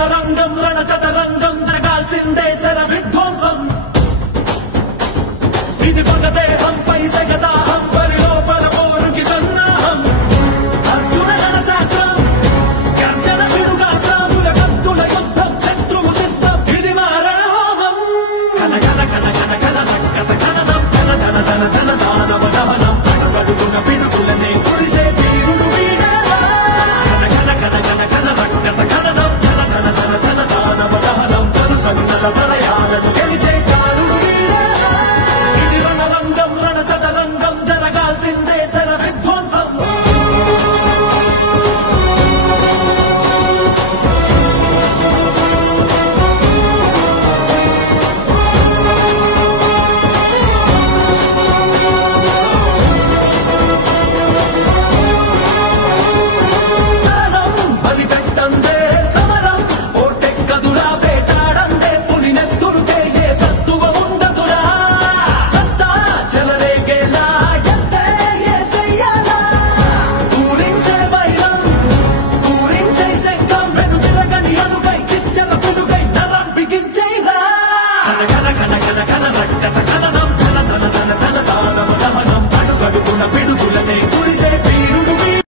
రణరంగం రణచదరంగం జరగాల్సిందే శర విధ్వంసం ఇది పగదేహంపై సగదాహం పరిలోపల పోరుకి సన్నాహం అర్జున రణశాస్త్రం గర్జన పిడుగాస్త్రాసుల కత్తుల యుద్ధం శత్రువు సిద్ధం ఇది మా రణహోమం కన కన కన కన కన రక్కస కననం ధన ధన ధన ధన దానవ దహనం అడుగడుగున పిడుగులనే కురిసే తీరుడు వీడేలా కన కన కన కన కన రక్కస కననం ధన ధన ధన ధన దానవ దహనం తను సన్నల ప్రళయాలను గెలిచే కారుడు వీడేలా ఇది రణరంగం రణచదరంగం జరగాల్సిందే శర విధ్వంసం సరణం బలిపెట్టందే సమరం ఓటెక్కదురా వేటాడందే పులినెత్తురుకే ఏ సత్తువ ఉండదురా సత్తా చెలరేగేలా ఎత్తే ఏసెయ్యాలా పూరించే వైరం పూరించే శంఖం వెనుతిరగని అడుగై చిచ్చల పుడుగై నరం బిగించేరా కన కన కన కన కన రక్కస కన